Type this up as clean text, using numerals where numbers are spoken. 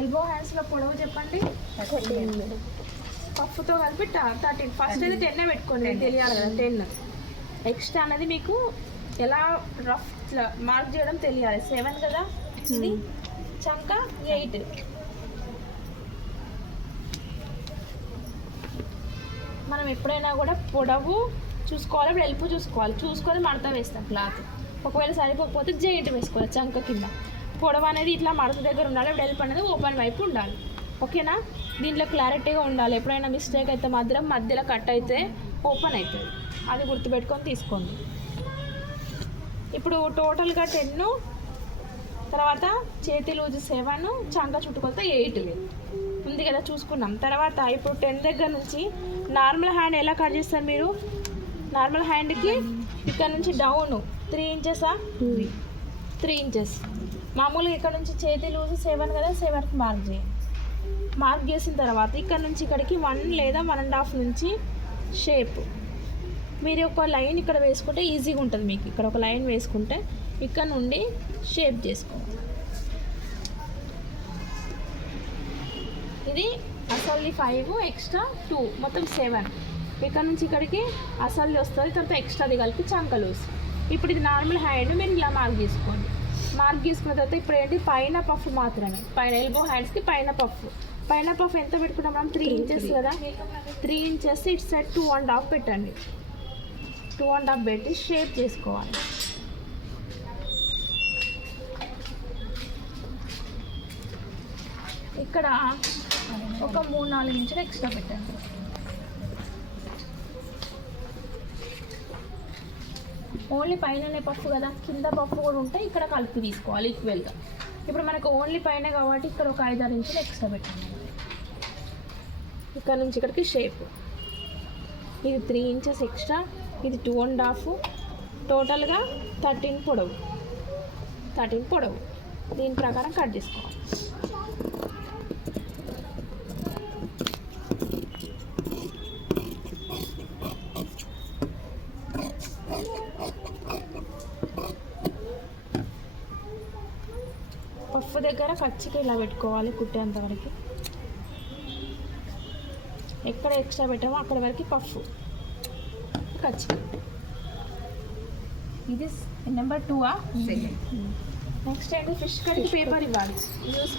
Elbow హ్యాండ్స్లో పొడవు చెప్పండి. పఫ్తో కలిపి 13. ఫస్ట్ అయితే 10 పెట్టుకోండి, తెలియాలి కదా 10. ఎక్స్ట్రా అనేది మీకు ఎలా రఫ్ మార్క్ చేయడం తెలియాలి. 7 కదా, ఇది చంక 8. మనం ఎప్పుడైనా కూడా పొడవు చూసుకోవాలి, ఇప్పుడు ఎల్పు చూసుకొని మడత వేస్తాం క్లాత్. ఒకవేళ సరిపోకపోతే జాయింట్ వేసుకోవాలి చంక కింద. పొడవు అనేది ఇట్లా మడత దగ్గర ఉండాలి, ఇప్పుడు ఎల్పు అనేది ఓపెన్ వైపు ఉండాలి. ఓకేనా? దీంట్లో క్లారిటీగా ఉండాలి. ఎప్పుడైనా మిస్టేక్ అయితే మాత్రం మధ్యలో కట్ అయితే ఓపెన్ అవుతుంది, అది గుర్తుపెట్టుకొని తీసుకోండి. ఇప్పుడు టోటల్గా 10, తర్వాత చేతి లూజు 7, చంక చుట్టుకొలత 8 ఉంది కదా, చూసుకున్నాం. తర్వాత ఇప్పుడు 10 దగ్గర నుంచి నార్మల్ హ్యాండ్ ఎలా కట్ చేస్తారు మీరు? నార్మల్ హ్యాండ్కి ఇక్కడ నుంచి డౌన్ 3 ఇంచెసా, 3 ఇంచెస్. మామూలుగా ఇక్కడ నుంచి చేతి లూజు 7 కదా, 7కి మార్క్ చేయండి. మార్క్ చేసిన తర్వాత ఇక్కడ నుంచి ఇక్కడికి 1 లేదా 1.5 నుంచి షేప్ మీరు ఒక లైన్ ఇక్కడ వేసుకుంటే ఈజీగా ఉంటుంది మీకు. ఇక్కడ ఒక లైన్ వేసుకుంటే ఇక్కడ నుండి షేప్ చేసుకోవాలి. ఇది అసలు 5, ఎక్స్ట్రా 2, మొత్తం 7. ఇక్కడ నుంచి ఇక్కడికి అసలు వస్తుంది, తర్వాత ఎక్స్ట్రాది కలిపి చంకలూసి. ఇప్పుడు ఇది నార్మల్ హ్యాండ్ మీరు ఇలా మార్క్ చేసుకోండి. మార్క్ చేసుకున్న తర్వాత ఇప్పుడు ఏంటి, పైన పఫ్ మాత్రమే, పైన ఎల్బో హ్యాండ్స్కి పైన పఫ్ ఎంత పెట్టుకున్నాం మనం? 3 ఇంచెస్ కదా, 3 ఇంచెస్ ఇటు సైడ్ 2.5 పెట్టండి. 2.5 పెట్టి షేప్ చేసుకోవాలి. ఇక్కడ ఒక 3-4 ఇంచులు ఎక్స్ట్రా పెట్టండి. ఓన్లీ పైననే పఫ్ కదా, కింద పఫ్ కూడా ఉంటే ఇక్కడ కలిపి తీసుకోవాలి ఈక్వల్గా. ఇప్పుడు మనకు ఓన్లీ పైన కాబట్టి ఇక్కడ ఒక 5-6 ఇంచులు ఎక్స్ట్రా పెట్టండి. ఇక్కడ నుంచి ఇక్కడికి షేప్, ఇది 3 ఇంచెస్ ఎక్స్ట్రా, ఇది 2.5, టోటల్గా 13 పొడవు. దీని ప్రకారం కట్ చేసుకోవాలి. పఫ్ దగ్గర ఖర్చుకి ఇలా పెట్టుకోవాలి, కుట్టేంతవరకు. ఎక్కడ ఎక్స్ట్రా పెట్టామో అక్కడ వరకు పఫ్ ఖర్చు. ఇది నెంబర్ 2. నెక్స్ట్ ఏంటి, ఫిష్ కట్కి పేపర్ ఇవ్వాలి. న్యూస్